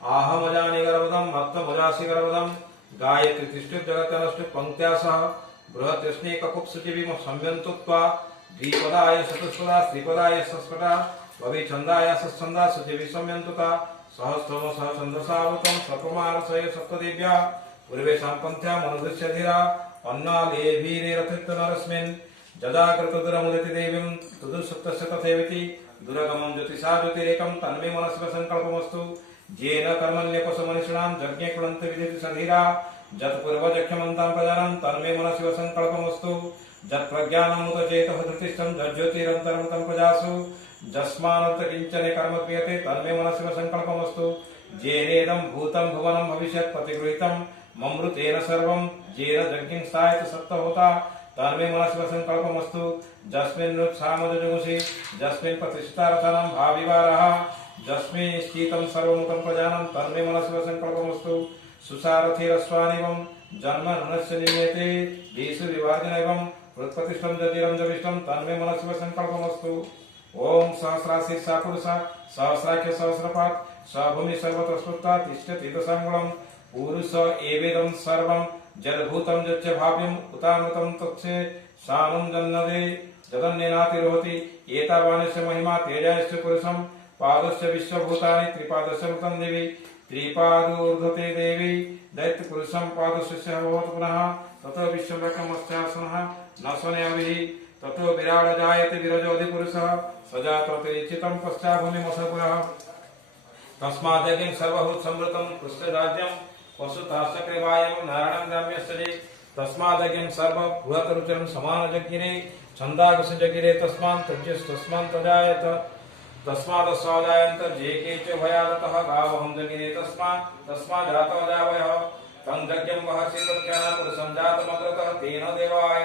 आहमजानि गर्भदं मत्तमुजासि गर्भदं गायत्री तिष्ठित जगत्यनष्ट पंक्त्या सह बृहत् यस्ने ककुप्सुचिभिम संयन्तुत्वा द्विपदाय चतुष्पदा त्रिपदाय षष्पदा भवि छन्दाय षष्छन्दा सुचिभि संयन्तुता सहस्रम सहछन्दसावृतं सपमारसय सप्तदेव्या पूर्वेषां पन्थ्या मनुदृश्यधिरा अन्नालेभिरेरथितनरस्मिन् जजाकृतदुरमुदिति देवीं तुदुसुप्तस्य तथैवेति दुरगमं ज्योतिषा ज्योतिरेकं तन्मे मनस्व संकल्पमस्तु येन कर्मण्यपशुमनिषिणां यज्ञे कुलन्ति विधिति सधीरा जत्पूर्वजख्यमन्तां प्रजानां तन्मे मनस्व संकल्पमस्तु जत्प्रज्ञानमुदचेतः धृतिष्ठं जज्योतिरन्तर्मुतं प्रजासु जस्मानर्थ किञ्चन कर्म क्रियते तन्मे मनस्व संकल्पमस्तु येनेदं भूतं भुवनं भविष्यत् प्रतिगृहीतं ममृतेन सर्वं येन यज्ञं स्थायत सप्तहोता तन्मे मनस्व संकल्पमस्तु जस्मिन्नुत्सामजुषि जस्मिन् प्रतिष्ठितार्थानां भाविवारः जस्मिन् स्थितं सर्वमुतं प्रजानां तन्मे मनस्व संकल्पमस्तु सुसारथिरस्वानिवं जन्म ननस्य निमेते देशु विभाजनैवं उत्पतिष्ठं जतिरं जविष्ठं तन्मे मनस्व संकल्पमस्तु ओम सहस्राशीर्षा पुरुष सहस्राख्य सहस्रपात् सभूमि सर्वतस्फुर्ता तिष्ठति दशाङ्गुलं पुरुष एवेदं सर्वं जलभूतं यच्च भाव्यम् उतामृतं तत्से सानं जन्नदे जदन्नेनातिरोहति एतावानस्य महिमा तेजस्य पुरुषं पादस्य विश्वभूतानि त्रिपादस्य मृतं देवी त्रिपादूर्ध्वते देवी दैत्य पुरुषं पादस्य भवतु पुनः ततो विश्वव्याकमस्यासनः न स्वनयाभिः ततो विराड जायते विरजोऽधिपुरुषः सजातोतिरिचितं पश्चाभूमिमसपुरः तस्माद्यज्ञं सर्वभूत संवृतं कृष्णराज्यं पशुताश्चक्रिवायं नारायणं ग्राम्यस्य तस्माद्यज्ञं सर्वभूतरुचिरं समानजज्ञिरे छन्दागसजगिरे तस्मान् तजायत तस्मादस्वाजायन्त जे के च भयादतः गावहं जगिरे तस्मात् जातो जावयः तं यज्ञं महर्षि तत्ज्ञानं पुरुषं जातमग्रतः तेन देवाय